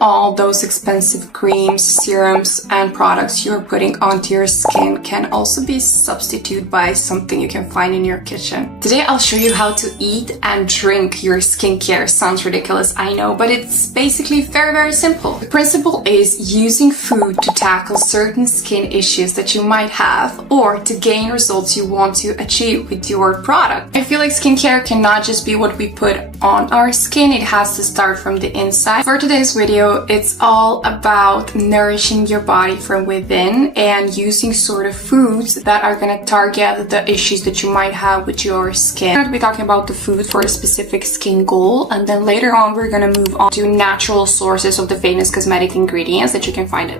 all those expensive creams, serums, and products you're putting onto your skin can also be substituted by something you can find in your kitchen. Today I'll show you how to eat and drink your skincare. Sounds ridiculous, I know, but it's basically very simple. The principle is using food to tackle certain skin issues that you might have or to gain results you want to achieve with your product. I feel like skincare cannot just be what we put on our skin, it has to start from the inside. For today's video, it's all about nourishing your body from within and using sort of foods that are going to target the issues that you might have with your skin. We're going to be talking about the food for a specific skin goal, and then later on we're going to move on to natural sources of the famous cosmetic ingredients that you can find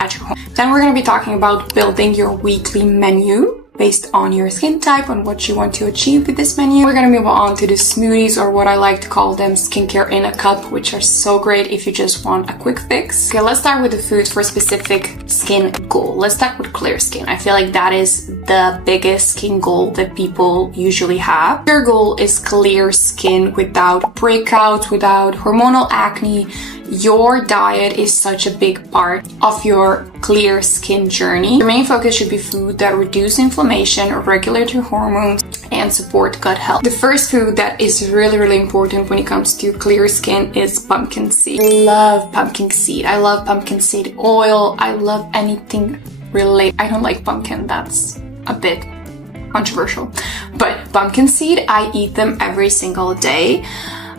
at your home. Then we're going to be talking about building your weekly menu based on your skin type, on what you want to achieve with this menu. We're gonna move on to the smoothies, or what I like to call them, skincare in a cup, which are so great if you just want a quick fix. Okay, let's start with the food for a specific skin goal. Let's start with clear skin. I feel like that is the biggest skin goal that people usually have. Your goal is clear skin without breakouts, without hormonal acne. Your diet is such a big part of your clear skin journey. Your main focus should be food that reduce inflammation, regulate your hormones, and support gut health. The first food that is really important when it comes to clear skin is pumpkin seed. I love pumpkin seed. I love pumpkin seed oil. I love anything related. I don't like pumpkin. That's a bit controversial. But pumpkin seed, I eat them every single day.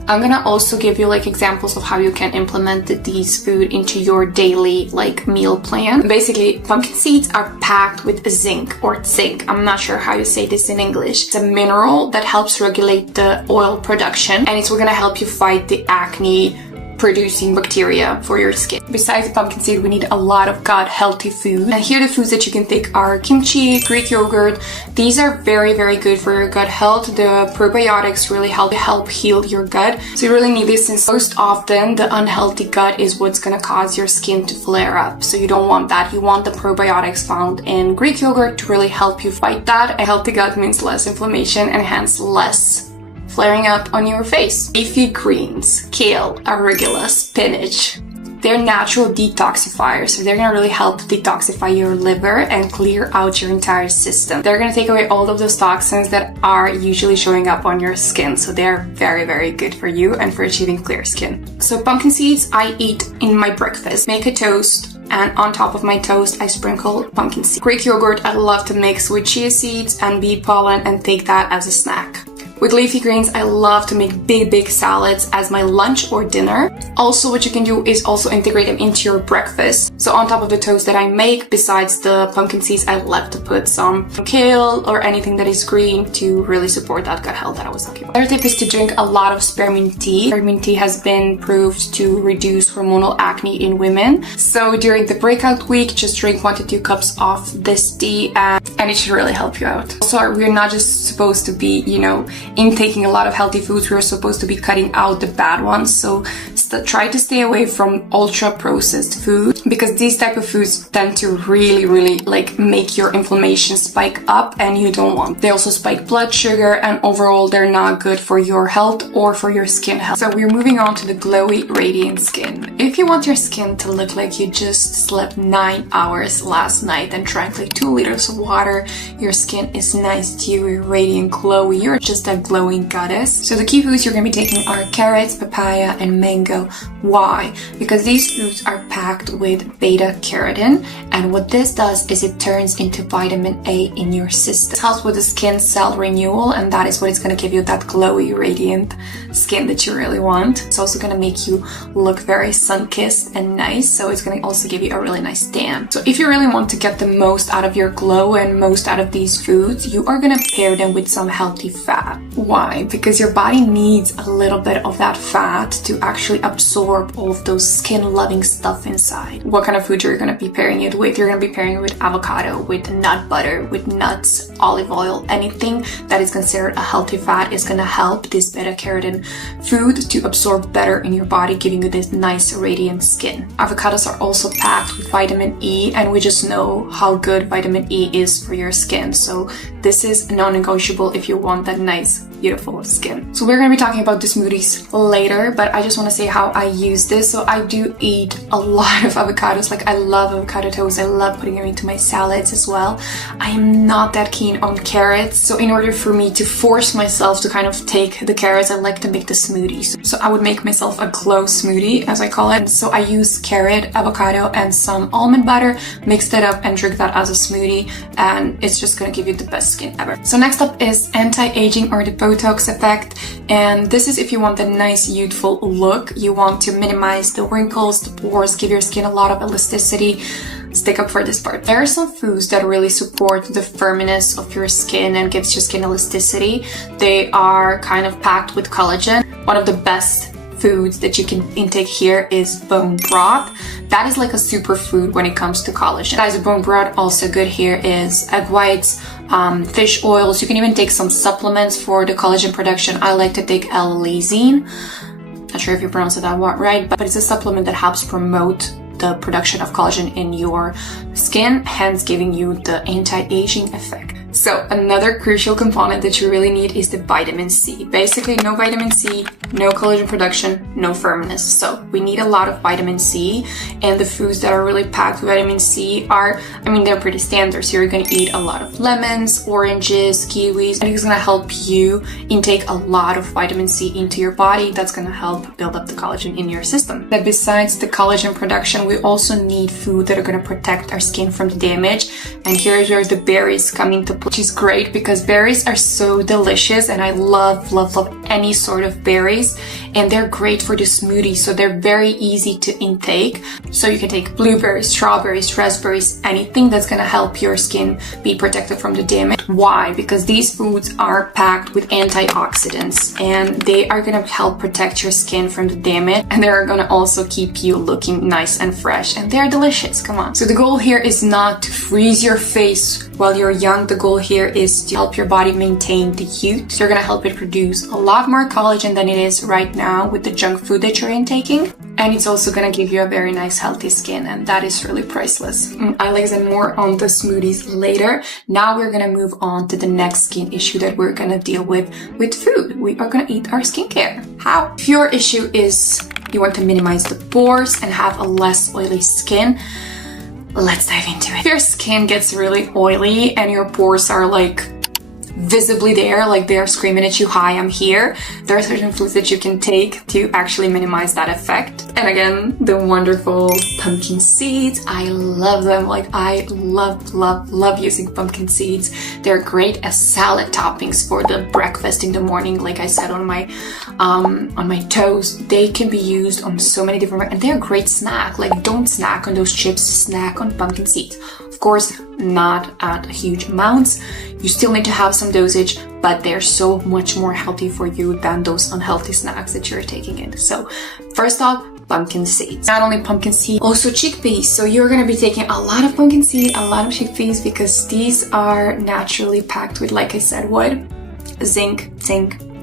I'm gonna also give you like examples of how you can implement these food into your daily like meal plan. Basically, pumpkin seeds are packed with zinc or zinc. I'm not sure how you say this in English. It's a mineral that helps regulate the oil production, and it's gonna help you fight the acne producing bacteria for your skin. Besides the pumpkin seed, we need a lot of gut healthy food. And here the foods that you can take are kimchi, Greek yogurt. These are very good for your gut health. The probiotics really help heal your gut. So you really need this, since most often the unhealthy gut is what's gonna cause your skin to flare up. So you don't want that. You want the probiotics found in Greek yogurt to really help you fight that. A healthy gut means less inflammation and hence less flaring up on your face. Leafy greens, kale, arugula, spinach, they're natural detoxifiers, so they're gonna really help detoxify your liver and clear out your entire system. They're gonna take away all of those toxins that are usually showing up on your skin, so they're very good for you and for achieving clear skin. So pumpkin seeds I eat in my breakfast. Make a toast, and on top of my toast I sprinkle pumpkin seeds. Greek yogurt I love to mix with chia seeds and bee pollen and take that as a snack. With leafy greens, I love to make big salads as my lunch or dinner. Also, what you can do is also integrate them into your breakfast. So on top of the toast that I make, besides the pumpkin seeds, I love to put some kale or anything that is green to really support that gut health that I was talking about. Another tip is to drink a lot of spearmint tea. Spearmint tea has been proved to reduce hormonal acne in women. So during the breakout week, just drink 1 to 2 cups of this tea and it should really help you out. Also, we're not just supposed to be, intaking a lot of healthy foods, we're supposed to be cutting out the bad ones. So try to stay away from ultra processed food, because these type of foods tend to really like make your inflammation spike up, and you don't want. They also spike blood sugar, and overall they're not good for your health or for your skin health. So we're moving on to the glowy, radiant skin. If you want your skin to look like you just slept 9 hours last night and drank like 2 liters of water, your skin is nice, dewy, radiant, glowy, you're just a glowing goddess. So the key foods you're going to be taking are carrots, papaya, and mango. Why? Because these foods are packed with beta carotene, and what this does is it turns into vitamin A in your system. It helps with the skin cell renewal, and that is what is going to give you that glowy, radiant skin that you really want. It's also going to make you look very sun-kissed and nice, so it's going to also give you a really nice tan. So if you really want to get the most out of your glow and most out of these foods, you are going to pair them with some healthy fat. Why? Because your body needs a little bit of that fat to actually absorb all of those skin-loving stuff inside. What kind of food you're going to be pairing it with? You're going to be pairing it with avocado, with nut butter, with nuts, olive oil. Anything that is considered a healthy fat is going to help this beta-carotene food to absorb better in your body, giving you this nice radiant skin. Avocados are also packed with vitamin E, and we just know how good vitamin E is for your skin. So this is non-negotiable if you want that nice beautiful skin. So we're gonna be talking about the smoothies later, but I just wanna say how I use this. So I do eat a lot of avocados. Like I love avocado toast. I love putting them into my salads as well. I am not that keen on carrots. So in order for me to force myself to kind of take the carrots, I like to make the smoothies. So I would make myself a glow smoothie, as I call it. So I use carrot, avocado, and some almond butter, mix that up and drink that as a smoothie, and it's just gonna give you the best skin ever. So next up is anti-aging or the Botox effect, and this is if you want a nice youthful look, you want to minimize the wrinkles, the pores, give your skin a lot of elasticity. Stick up for this part. There are some foods that really support the firmness of your skin and gives your skin elasticity. They are kind of packed with collagen. One of the best foods that you can intake here is bone broth. That is like a superfood when it comes to collagen. Guys, bone broth also good here is egg whites, fish oils. You can even take some supplements for the collagen production. I like to take L-lysine. Not sure if you pronounce that right, but it's a supplement that helps promote the production of collagen in your skin, hence giving you the anti-aging effect. So another crucial component that you really need is the vitamin C. Basically, no vitamin C, no collagen production, no firmness. So we need a lot of vitamin C, and the foods that are really packed with vitamin C are, I mean, they're pretty standard. So you're gonna eat a lot of lemons, oranges, kiwis, and it's gonna help you intake a lot of vitamin C into your body. That's gonna help build up the collagen in your system. But besides the collagen production, we also need food that are gonna protect our skin from the damage. And here's where the berries come into play, which is great because berries are so delicious, and I love any sort of berries, and they're great for the smoothie. So they're very easy to intake. So you can take blueberries, strawberries, raspberries, anything that's gonna help your skin be protected from the damage. Why? Because these foods are packed with antioxidants, and they are gonna help protect your skin from the damage, and they're gonna also keep you looking nice and fresh, and they're delicious. Come on. So the goal here is not to freeze your face while you're young. The goal here is to help your body maintain the youth. So you're gonna help it produce a lot more collagen than it is right now with the junk food that you're intaking. And it's also gonna give you a very nice healthy skin, and that is really priceless. I'll explain more on the smoothies later. Now we're gonna move on to the next skin issue that we're gonna deal with food. We are gonna eat our skincare. How? If your issue is you want to minimize the pores and have a less oily skin, let's dive into it. If your skin gets really oily and your pores are like visibly there, like they're screaming at you, hi, I'm here, there are certain foods that you can take to actually minimize that effect. And again, the wonderful pumpkin seeds, I love them. Like I love using pumpkin seeds. They're great as salad toppings for the breakfast in the morning. Like I said, on my toast, they can be used on so many different, and they're a great snack. Like don't snack on those chips, snack on pumpkin seeds. Of course, not at huge amounts. You still need to have some dosage, but they're so much more healthy for you than those unhealthy snacks that you're taking in. So first off, pumpkin seeds. Not only pumpkin seeds, also chickpeas. So you're gonna be taking a lot of pumpkin seed, a lot of chickpeas, because these are naturally packed with, like I said, what? Zinc,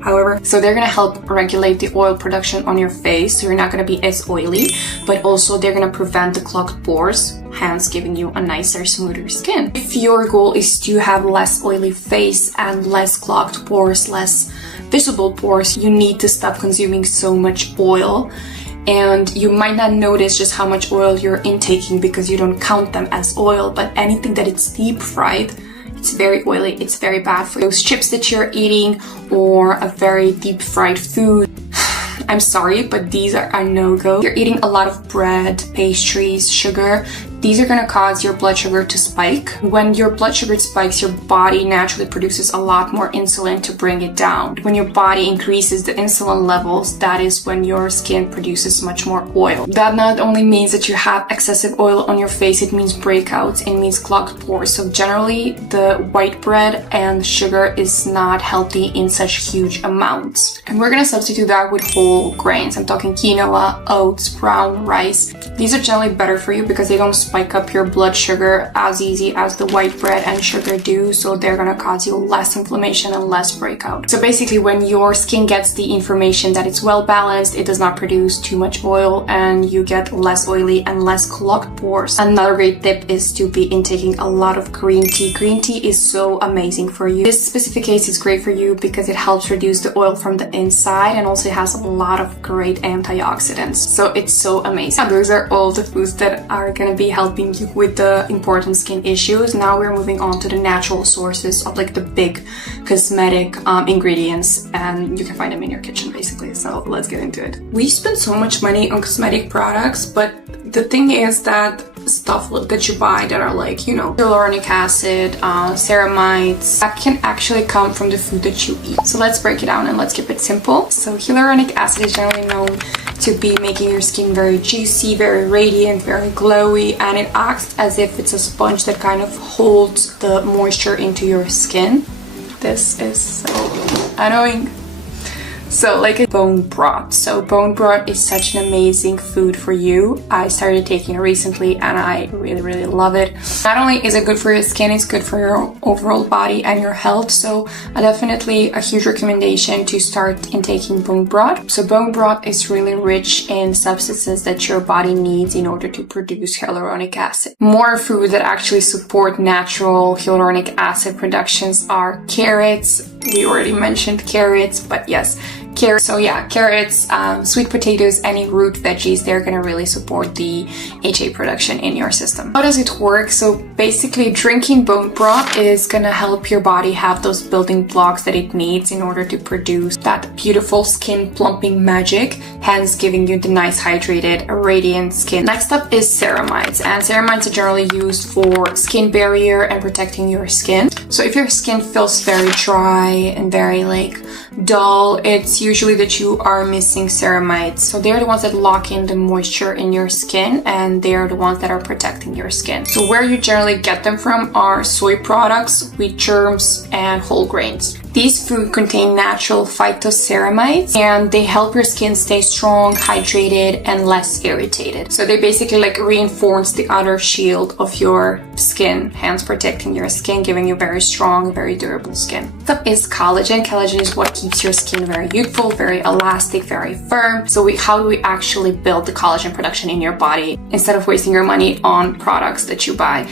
however. So they're gonna help regulate the oil production on your face, so you're not gonna be as oily, but also they're gonna prevent the clogged pores, hence giving you a nicer, smoother skin. If your goal is to have less oily face and less clogged pores, less visible pores, you need to stop consuming so much oil. And you might not notice just how much oil you're intaking because you don't count them as oil, but anything that it's deep fried, it's very oily, it's very bad for those chips that you're eating or a very deep fried food. I'm sorry, but these are a no-go. You're eating a lot of bread, pastries, sugar. These are gonna cause your blood sugar to spike. When your blood sugar spikes, your body naturally produces a lot more insulin to bring it down. When your body increases the insulin levels, that is when your skin produces much more oil. That not only means that you have excessive oil on your face, it means breakouts, it means clogged pores. So generally, the white bread and sugar is not healthy in such huge amounts. And we're gonna substitute that with whole grains. I'm talking quinoa, oats, brown rice. These are generally better for you because they don't spike up your blood sugar as easy as the white bread and sugar do, so they're gonna cause you less inflammation and less breakout. So basically, when your skin gets the information that it's well balanced, it does not produce too much oil, and you get less oily and less clogged pores. Another great tip is to be intaking a lot of green tea. Green tea is so amazing for you. This specific case is great for you because it helps reduce the oil from the inside, and also has a lot of great antioxidants. So it's so amazing. And those are all the foods that are gonna be helping you with the important skin issues. Now we're moving on to the natural sources of like the big cosmetic ingredients, and you can find them in your kitchen basically. So let's get into it. We spend so much money on cosmetic products, but the thing is that stuff that you buy that are like, you know, hyaluronic acid, ceramides, that can actually come from the food that you eat. So let's break it down and let's keep it simple. So hyaluronic acid is generally known to be making your skin very juicy, very radiant, very glowy, and it acts as if it's a sponge that kind of holds the moisture into your skin. This is so annoying. So like a bone broth. So bone broth is such an amazing food for you. I started taking it recently and I really love it. Not only is it good for your skin, it's good for your overall body and your health. So definitely a huge recommendation to start intaking bone broth. So bone broth is really rich in substances that your body needs in order to produce hyaluronic acid. More foods that actually support natural hyaluronic acid productions are carrots. We already mentioned carrots, but yes, carrots. So yeah, carrots, sweet potatoes, any root veggies, they're gonna really support the HA production in your system. How does it work? So basically, drinking bone broth is gonna help your body have those building blocks that it needs in order to produce that beautiful skin plumping magic, hence giving you the nice hydrated, radiant skin. Next up is ceramides, and ceramides are generally used for skin barrier and protecting your skin. So if your skin feels very dry and very like dull, it's usually that you are missing ceramides. So they're the ones that lock in the moisture in your skin, and they're the ones that are protecting your skin. So where you generally get them from are soy products, wheat germs, and whole grains. These foods contain natural phytoceramides, and they help your skin stay strong, hydrated, and less irritated. So they basically like reinforce the outer shield of your skin, hence protecting your skin, giving you very strong, very durable skin. Next up is collagen. Collagen is what keeps your skin very youthful, very elastic, very firm. So how do we actually build the collagen production in your body instead of wasting your money on products that you buy?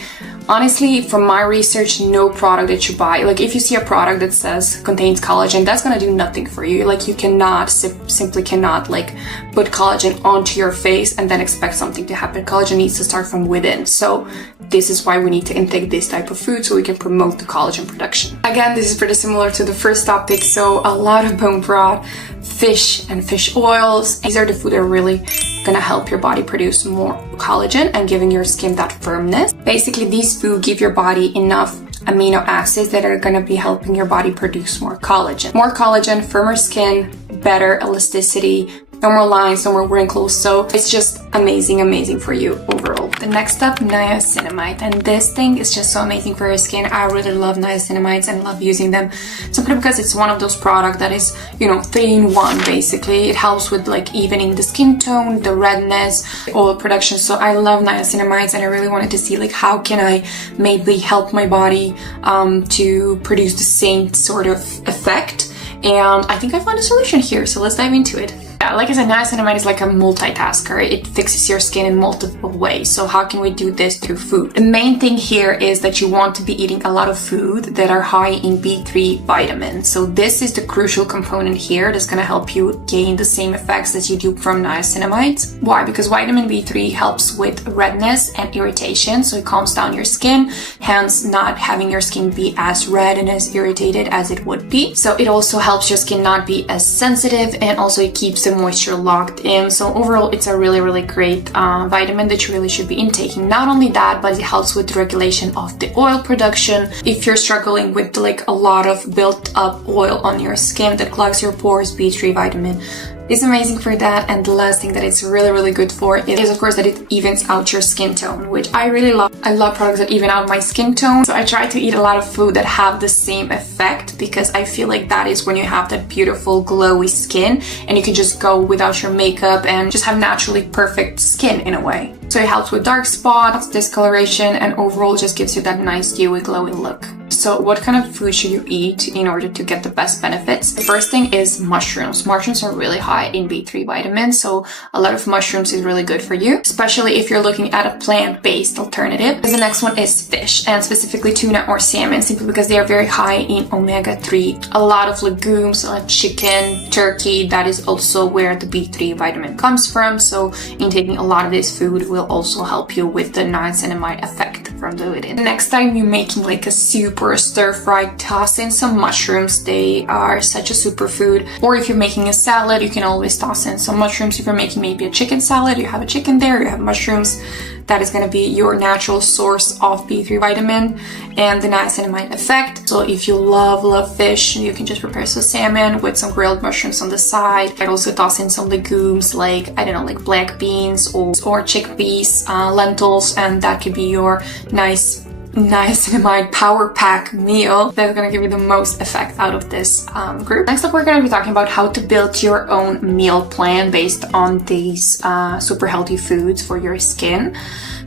Honestly, from my research, no product that you buy, like if you see a product that says contains collagen, that's gonna do nothing for you. Like you cannot, simply cannot like put collagen onto your face and then expect something to happen. Collagen needs to start from within. So this is why we need to intake this type of food so we can promote the collagen production. Again, this is pretty similar to the first topic. So a lot of bone broth, fish and fish oils, these are the food that are really gonna help your body produce more collagen and giving your skin that firmness. Basically, these foods give your body enough amino acids that are gonna be helping your body produce more collagen. More collagen, firmer skin, better elasticity, no more lines, no more wrinkles. So it's just amazing for you overall. The next up, niacinamide, and this thing is just so amazing for your skin. I really love niacinamides and love using them simply because it's one of those products that is, you know, 3-in-1 basically. It helps with like evening the skin tone, the redness, oil production. So I love niacinamides, and I really wanted to see like how can I maybe help my body to produce the same sort of effect. And I think I found a solution here, so let's dive into it. Like I said, niacinamide is like a multitasker. It fixes your skin in multiple ways. So how can we do this through food? The main thing here is that you want to be eating a lot of food that are high in B3 vitamins. So this is the crucial component here that's going to help you gain the same effects that you do from niacinamides. Why? Because vitamin B3 helps with redness and irritation. So it calms down your skin, hence not having your skin be as red and as irritated as it would be. So it also helps your skin not be as sensitive, and also it keeps the moisture locked in. So overall, it's a really great vitamin that you really should be intaking. Not only that, but it helps with the regulation of the oil production. If you're struggling with like a lot of built up oil on your skin that clogs your pores, B3 vitamin It's amazing for that. And the last thing that it's really good for is of course that it evens out your skin tone, which I really love. I love products that even out my skin tone. So I try to eat a lot of food that have the same effect, because I feel like that is when you have that beautiful glowy skin and you can just go without your makeup and just have naturally perfect skin in a way. So it helps with dark spots, discoloration, and overall just gives you that nice dewy glowing look. So what kind of food should you eat in order to get the best benefits? The first thing is mushrooms. Mushrooms are really high in B3 vitamins, so a lot of mushrooms is really good for you, especially if you're looking at a plant-based alternative. The next one is fish, and specifically tuna or salmon, simply because they are very high in omega-3. A lot of legumes like chicken, turkey, that is also where the B3 vitamin comes from, so intaking a lot of this food will also help you with the niacinamide effect from the within. The next time you're making like a soup or a stir fry, toss in some mushrooms. They are such a superfood. Or if you're making a salad, you can always toss in some mushrooms. If you're making maybe a chicken salad, you have a chicken there, you have mushrooms. That is going to be your natural source of B3 vitamin and the niacinamide effect. So if you love fish, you can just prepare some salmon with some grilled mushrooms on the side. I'd also toss in some legumes like, I don't know, like black beans or chickpeas, lentils, and that could be your nice niacinamide power pack meal that's gonna give you the most effect out of this group. Next up, we're gonna be talking about how to build your own meal plan based on these super healthy foods for your skin.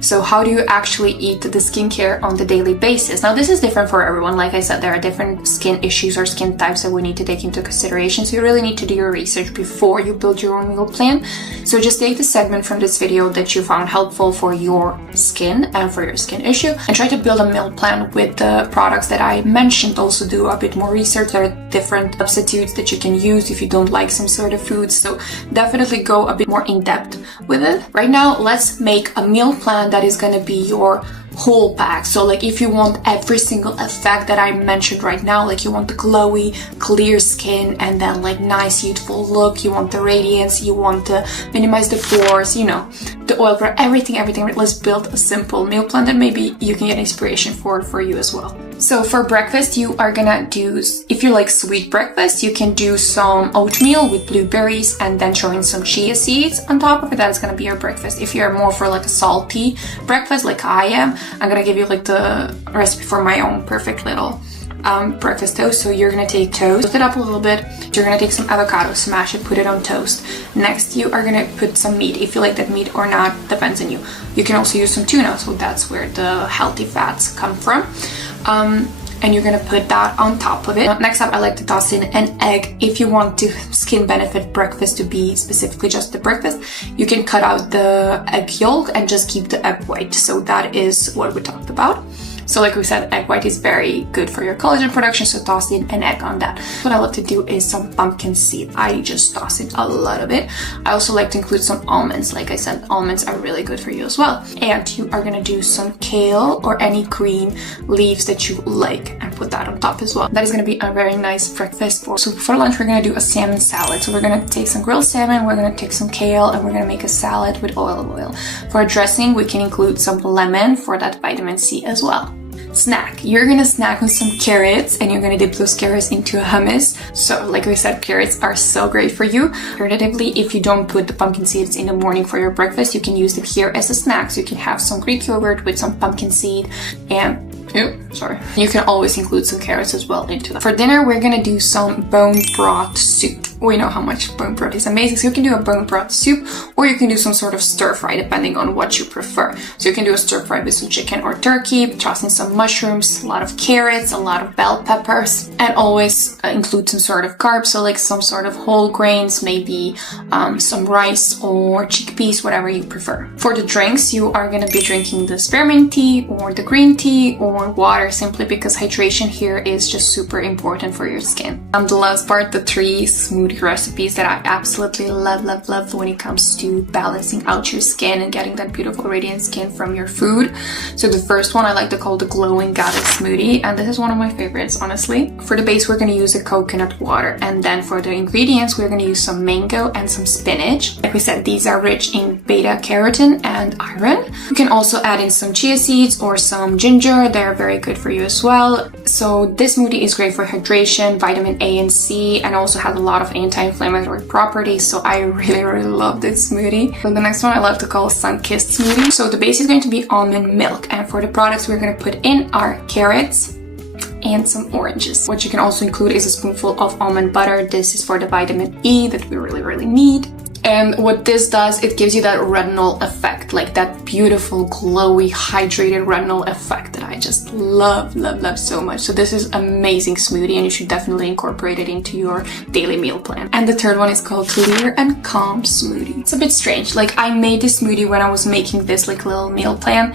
So how do you actually eat the skincare on the daily basis? Now this is different for everyone. Like I said, there are different skin issues or skin types that we need to take into consideration. So you really need to do your research before you build your own meal plan. So just take the segment from this video that you found helpful for your skin and for your skin issue and try to build a meal plan with the products that I mentioned. Also do a bit more research. There are different substitutes that you can use if you don't like some sort of foods. So definitely go a bit more in depth with it. Right now, let's make a meal plan that is going to be your whole pack. So like if you want every single effect that I mentioned right now, like you want the glowy clear skin and then like nice youthful look, you want the radiance, you want to minimize the pores, you know, the oil for everything. Let's build a simple meal plan that maybe you can get inspiration for you as well. So for breakfast, you are gonna do, if you like sweet breakfast, you can do some oatmeal with blueberries and then throw in some chia seeds on top of it. That is gonna be your breakfast. If you're more for like a salty breakfast like I am, I'm gonna give you like the recipe for my own perfect little breakfast toast. So you're gonna take toast it up a little bit. You're gonna take some avocado, smash it, put it on toast. Next, you are gonna put some meat. If you like that meat or not, depends on you. You can also use some tuna, so that's where the healthy fats come from. And you're gonna put that on top of it. Next up, I like to toss in an egg. If you want to skin benefit breakfast to be specifically just the breakfast, you can cut out the egg yolk and just keep the egg white. So that is what we talked about. So like we said, egg white is very good for your collagen production, so toss in an egg on that. What I love to do is some pumpkin seed. I just toss in a lot of it. I also like to include some almonds. Like I said, almonds are really good for you as well. And you are gonna do some kale or any green leaves that you like and put that on top as well. That is gonna be a very nice breakfast. So for lunch, we're gonna do a salmon salad. So we're gonna take some grilled salmon, we're gonna take some kale, and we're gonna make a salad with olive oil. For dressing, we can include some lemon for that vitamin C as well. Snack. You're gonna snack with some carrots and you're gonna dip those carrots into a hummus. So like we said, carrots are so great for you. Alternatively, if you don't put the pumpkin seeds in the morning for your breakfast, you can use them here as a snack. So you can have some Greek yogurt with some pumpkin seed and you can always include some carrots as well into that. For dinner, we're gonna do some bone broth soup. We know how much bone broth is amazing, so you can do a bone broth soup or you can do some sort of stir fry depending on what you prefer. So you can do a stir fry with some chicken or turkey, toss in some mushrooms, a lot of carrots, a lot of bell peppers, and always include some sort of carbs, so like some sort of whole grains, maybe some rice or chickpeas, whatever you prefer. For the drinks, you are gonna be drinking the spearmint tea or the green tea or water, simply because hydration here is just super important for your skin. The last part, the 3 smoothie recipes that I absolutely love when it comes to balancing out your skin and getting that beautiful radiant skin from your food. So the first one I like to call the glowing goddess smoothie, and this is one of my favorites, honestly. For the base, we're going to use a coconut water, and then for the ingredients, we're going to use some mango and some spinach. Like we said, these are rich in beta carotene and iron. You can also add in some chia seeds or some ginger. They're very good for you as well. So this smoothie is great for hydration, vitamin A and C, and also has a lot of anti-inflammatory properties, so I really love this smoothie. So the next one I love to call sun-kissed smoothie. So the base is going to be almond milk, and for the products we're going to put in are carrots and some oranges. What you can also include is a spoonful of almond butter. This is for the vitamin E that we really need. And what this does, it gives you that retinol effect, like that beautiful, glowy, hydrated retinol effect that I just love so much. So this is amazing smoothie, and you should definitely incorporate it into your daily meal plan. And the third one is called Clear and Calm Smoothie. It's a bit strange. Like, I made this smoothie when I was making this like little meal plan,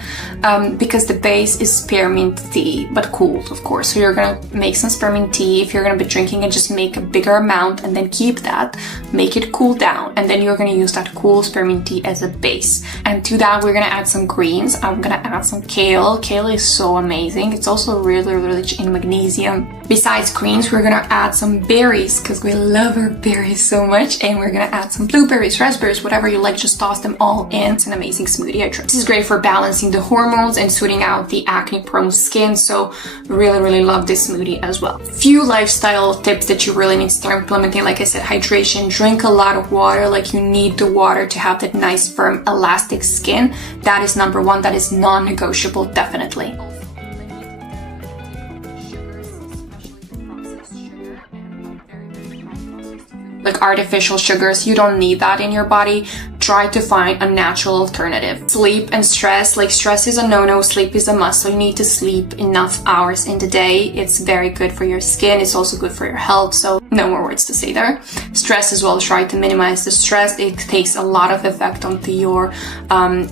because the base is spearmint tea, but cooled, of course. So you're gonna make some spearmint tea. If you're gonna be drinking it, just make a bigger amount and then keep that, make it cool down, and then you're going to use that cool spearmint tea as a base. And to that we're going to add some greens. I'm going to add some kale. Kale is so amazing. It's also really rich in magnesium. Besides greens, we're going to add some berries because we love our berries so much, and we're going to add some blueberries, raspberries, whatever you like, just toss them all in. It's an amazing smoothie. I try. This is great for balancing the hormones and soothing out the acne prone skin, so really love this smoothie as well. Few lifestyle tips that you really need to start implementing. Like I said, hydration. Drink a lot of water. Like, you need the water to have that nice firm elastic skin. That is number one. That is non-negotiable, definitely. Like artificial sugars, you don't need that in your body. Try to find a natural alternative. Sleep and stress, like stress is a no-no, sleep is a must. So you need to sleep enough hours in the day. It's very good for your skin. It's also good for your health. So no more words to say there. Stress as well, try to minimize the stress. It takes a lot of effect onto your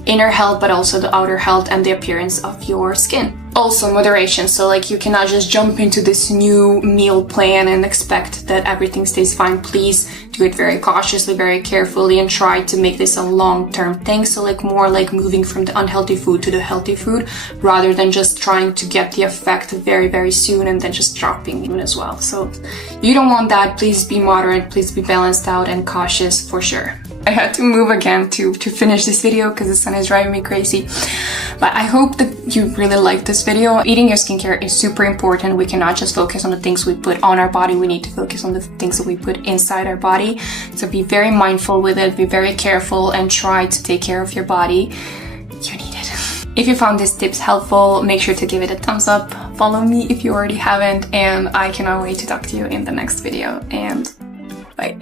inner health, but also the outer health and the appearance of your skin. Also moderation, so like you cannot just jump into this new meal plan and expect that everything stays fine. Please do it very cautiously, very carefully, and try to make this a long-term thing. So like more like moving from the unhealthy food to the healthy food, rather than just trying to get the effect very soon and then just dropping it as well. So you don't want that. Please be moderate, please be balanced out and cautious for sure. I had to move again to finish this video because the sun is driving me crazy. But I hope that you really liked this video. Eating your skincare is super important. We cannot just focus on the things we put on our body. We need to focus on the things that we put inside our body. So be very mindful with it, be very careful, and try to take care of your body. You need it. If you found these tips helpful, make sure to give it a thumbs up. Follow me if you already haven't, and I cannot wait to talk to you in the next video. And bye.